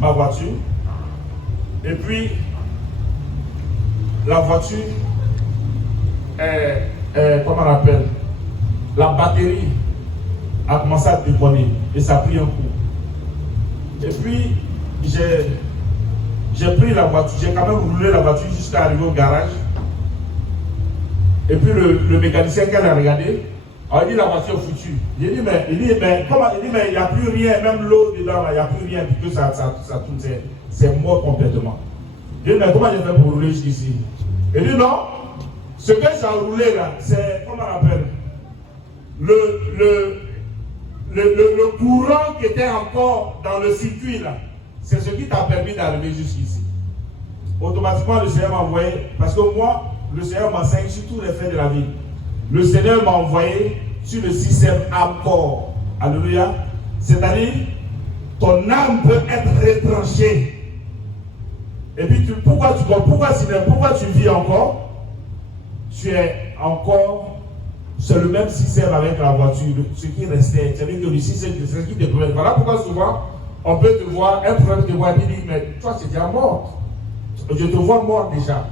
ma voiture. Et puis, la voiture, comment on appelle, la batterie a commencé à déconner et ça a pris un coup. Et puis, j'ai pris la voiture, j'ai quand même roulé la voiture jusqu'à arriver au garage. Et puis le mécanicien qui a regardé, a dit la voiture est foutue. Il dit mais il n'y a plus rien, même l'eau dedans, il n'y a plus rien, puisque ça tourne, c'est mort complètement. Il dit mais comment j'ai fait pour rouler jusqu'ici? Il dit non, ce que j'ai roulé là, c'est, comment on appelle, le courant qui était encore dans le circuit là, c'est ce qui t'a permis d'arriver jusqu'ici. Automatiquement le Seigneur m'a envoyé, parce que moi, le Seigneur m'enseigne sur tous les faits de la vie. Le Seigneur m'a envoyé sur le système accord. Alléluia. C'est-à-dire, ton âme peut être retranchée. Et puis, pourquoi tu vis encore? Tu es encore sur le même système avec la voiture. Ce qui restait, c'est-à-dire que le système, c'est ce qui te promène. Voilà pourquoi souvent, on peut te voir, un problème te voit et dire, mais toi, c'est déjà mort. Je te vois mort déjà.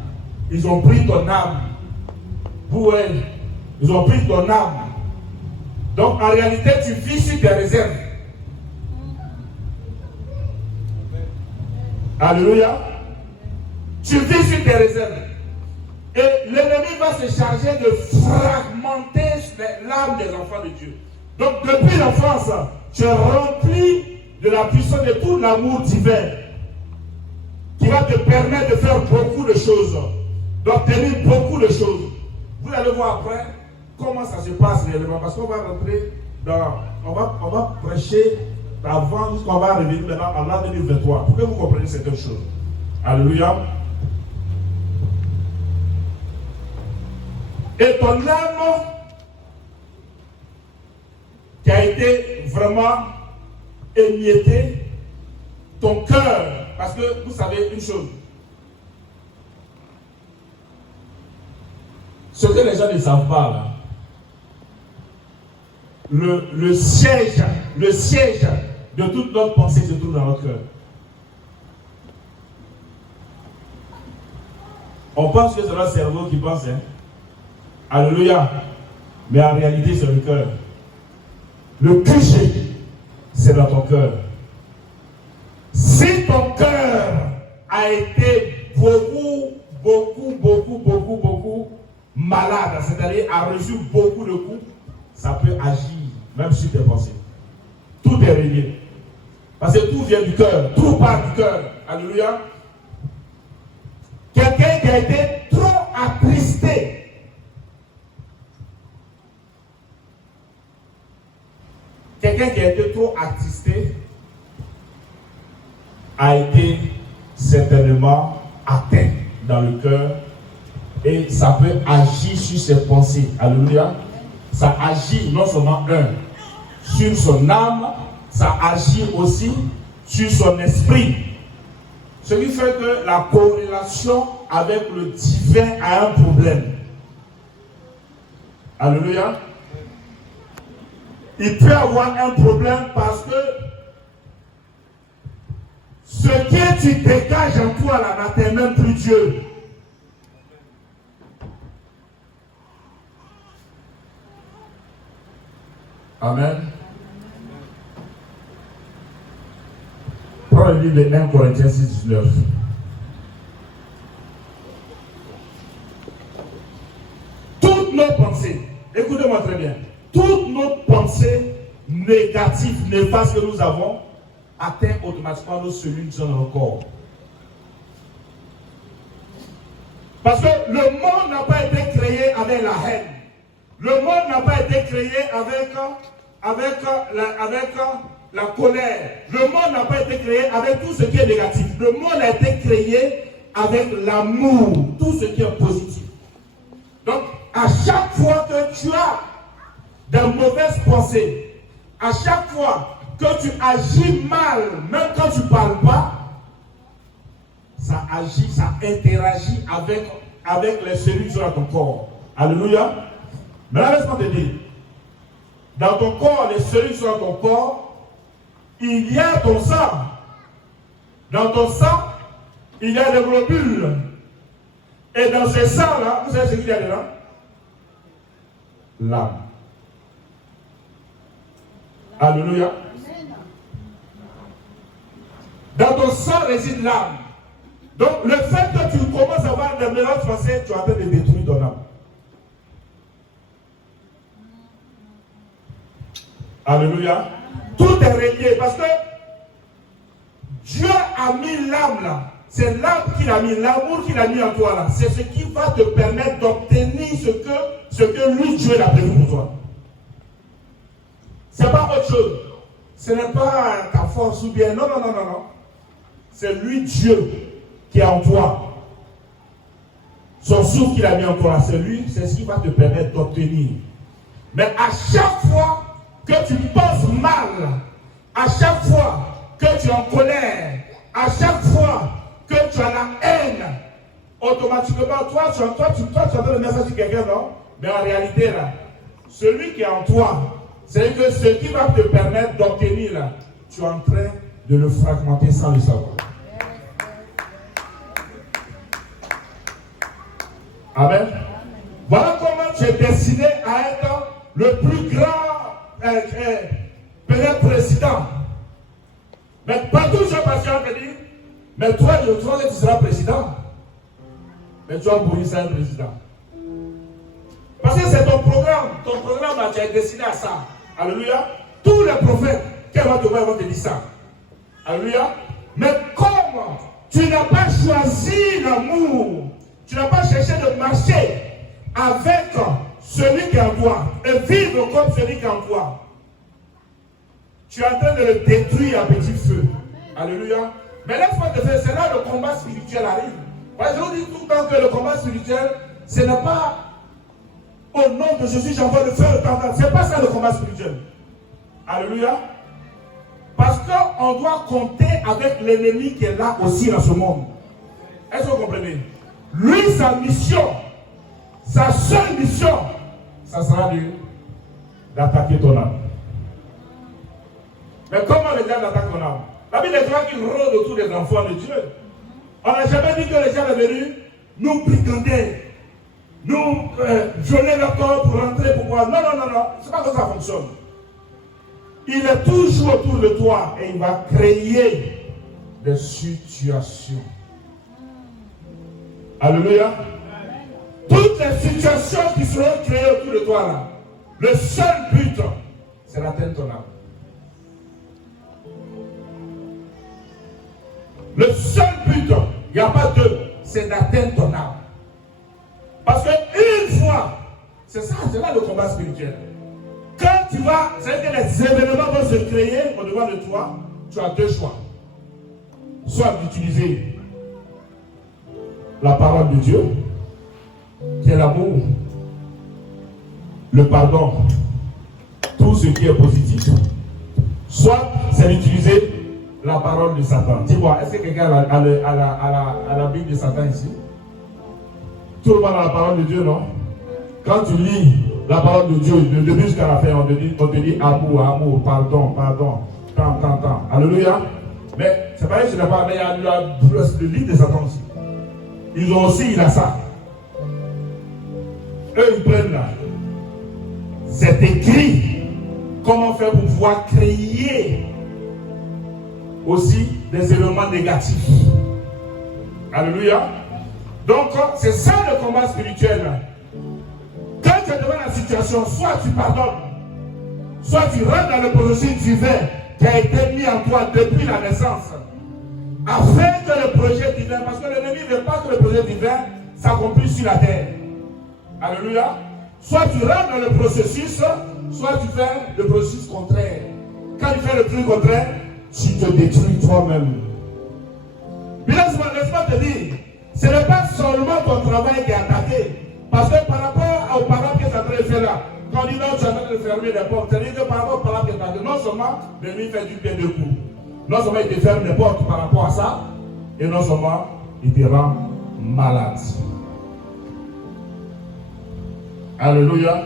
Ils ont pris ton âme. Pour elle. Ils ont pris ton âme. Donc en réalité, tu vis sur tes réserves. Alléluia. Tu vis sur tes réserves. Et l'ennemi va se charger de fragmenter l'âme des enfants de Dieu. Donc depuis l'enfance, tu es rempli de la puissance de tout l'amour divin qui va te permettre de faire beaucoup de choses, d'obtenir beaucoup de choses. Vous allez voir après comment ça se passe réellement, parce qu'on va rentrer dans, on va prêcher avant jusqu'on va revenir maintenant en l'an 2023 pour que vous compreniez certaines choses. Alléluia. Et ton âme qui a été vraiment émiettée, ton cœur, parce que vous savez une chose, ce que les gens ne savent pas là, le siège de toute notre pensée se trouve dans notre cœur. On pense que c'est notre cerveau qui pense, hein. Alléluia. Mais en réalité, c'est le cœur. Le QG, c'est dans ton cœur. Si ton cœur a été beaucoup malade, c'est-à-dire a reçu beaucoup de coups, ça peut agir même sur tes pensées. Tout est relié. Parce que tout vient du cœur, tout part du cœur. Alléluia. Quelqu'un qui a été trop attristé, a été certainement atteint dans le cœur et ça peut agir sur ses pensées. Alléluia. Ça agit non seulement sur son âme, ça agit aussi sur son esprit. Ce qui fait que la corrélation avec le divin a un problème. Alléluia. Il peut avoir un problème parce que ce que tu dégages en toi là n'atteint même plus Dieu. Amen. Prends le livre de 1 Corinthiens 6, 19. Toutes nos pensées, écoutez-moi très bien, toutes nos pensées négatives, néfastes que nous avons, atteignent automatiquement nos cellules qui sont dans le corps. Parce que le monde n'a pas été créé avec la haine. Le monde n'a pas été créé avec la colère. Le monde n'a pas été créé avec tout ce qui est négatif. Le monde a été créé avec l'amour, tout ce qui est positif. Donc, à chaque fois que tu as de mauvaises pensées, à chaque fois que tu agis mal, même quand tu ne parles pas, ça agit, ça interagit avec les cellules sur ton corps. Alléluia. Mais là, laisse-moi te dire, dans ton corps, les cellules sur ton corps, il y a ton sang. Dans ton sang, il y a des globules. Et dans ce sang-là, vous savez ce qu'il y a dedans? L'âme. Alléluia. Dans ton sang réside l'âme. Donc, le fait que tu commences à avoir des mélanges français, tu es en train de détruire ton âme. Alléluia. Tout est relié parce que Dieu a mis l'âme là. C'est l'âme qu'il a mis, l'amour qu'il a mis en toi là. C'est ce qui va te permettre d'obtenir ce que lui, Dieu, a prévu pour toi. Ce n'est pas autre chose. Ce n'est pas ta force ou bien. Non. C'est lui, Dieu, qui est en toi. Son souffle qu'il a mis en toi, c'est lui, c'est ce qui va te permettre d'obtenir. Mais à chaque fois que tu penses mal, à chaque fois que tu es en colère, à chaque fois que tu as la haine, automatiquement, toi, tu entends le message de quelqu'un, non? Mais en réalité, là, celui qui est en toi, c'est que ce qui va te permettre d'obtenir, là, tu es en train de le fragmenter sans le savoir. Amen. Voilà comment tu es destiné à être le plus grand peut-être président. Mais partout où je passe, on te dit, mais toi, tu seras président. Mais tu vas mourir sans un président. Parce que c'est ton programme. Ton programme, tu es destiné à ça. Alléluia. Tous les prophètes, qui vont te voir, ils vont te dire ça. Alléluia. Mais comme tu n'as pas choisi l'amour, tu n'as pas cherché de marcher avec celui qui est en toi et vivre comme celui qui est en toi, tu es en train de le détruire à petit feu. Alléluia. Mais laisse-moi te faire, c'est là le combat spirituel arrive. Parce que je vous dis tout le temps que le combat spirituel, ce n'est pas au nom de Jésus, j'envoie le feu, ce n'est pas ça le combat spirituel. Alléluia. Parce qu'on doit compter avec l'ennemi qui est là aussi dans ce monde. Est-ce que vous comprenez? Lui, sa mission, sa seule mission, ça sera d'attaquer ton âme. Mais comment les gens attaquent ton âme? La Bible est claire qu'ils rôdent autour des enfants de Dieu. On n'a jamais dit que les gens sont venus nous brigander, nous violer leur corps pour rentrer, pour voir. Non. C'est pas comme ça fonctionne. Il est toujours autour de toi et il va créer des situations. Alléluia. Toutes les situations qui seront créées autour de toi là, le seul but, c'est d'atteindre ton âme. Le seul but, il n'y a pas deux, c'est d'atteindre ton âme. Parce qu'une fois, c'est ça, c'est là le combat spirituel. Quand tu vas, c'est-à-dire que les événements vont se créer au-devant de toi, tu as deux choix. Soit d'utiliser la parole de Dieu, qui est l'amour, le pardon, tout ce qui est positif. Soit c'est d'utiliser la parole de Satan. Dis-moi, est-ce que quelqu'un a la Bible de Satan ici? Tout le monde a la parole de Dieu, non? Quand tu lis la parole de Dieu, de début jusqu'à la fin, on te dit amour, pardon, tant. Alléluia. Mais c'est pas vrai, je ne sais pas, mais il y a le livre de Satan aussi. Ils ont aussi, il a ça. Eux, ils prennent là. C'est écrit comment faire pour pouvoir créer aussi des éléments négatifs. Alléluia. Donc, c'est ça le combat spirituel. Quand tu es devant la situation, soit tu pardonnes, soit tu rentres dans le processus divin qui a été mis en toi depuis la naissance, afin que le projet divin, parce que l'ennemi ne veut pas que le projet divin s'accomplisse sur la terre. Alléluia. Soit tu rentres dans le processus, soit tu fais le processus contraire. Quand tu fais le truc contraire, tu te détruis toi-même. Mais laisse-moi te dire, ce n'est pas seulement ton travail qui est attaqué. Parce que par rapport aux paroles que tu es en train de faire là, quand on dit non, tu es en train de fermer les portes, c'est-à-dire que par rapport aux paroles que tu es en train de faire, non seulement l'ennemi fait du bien de coups, non seulement il te ferme les portes par rapport à ça, et non seulement il te rend malade. Alléluia.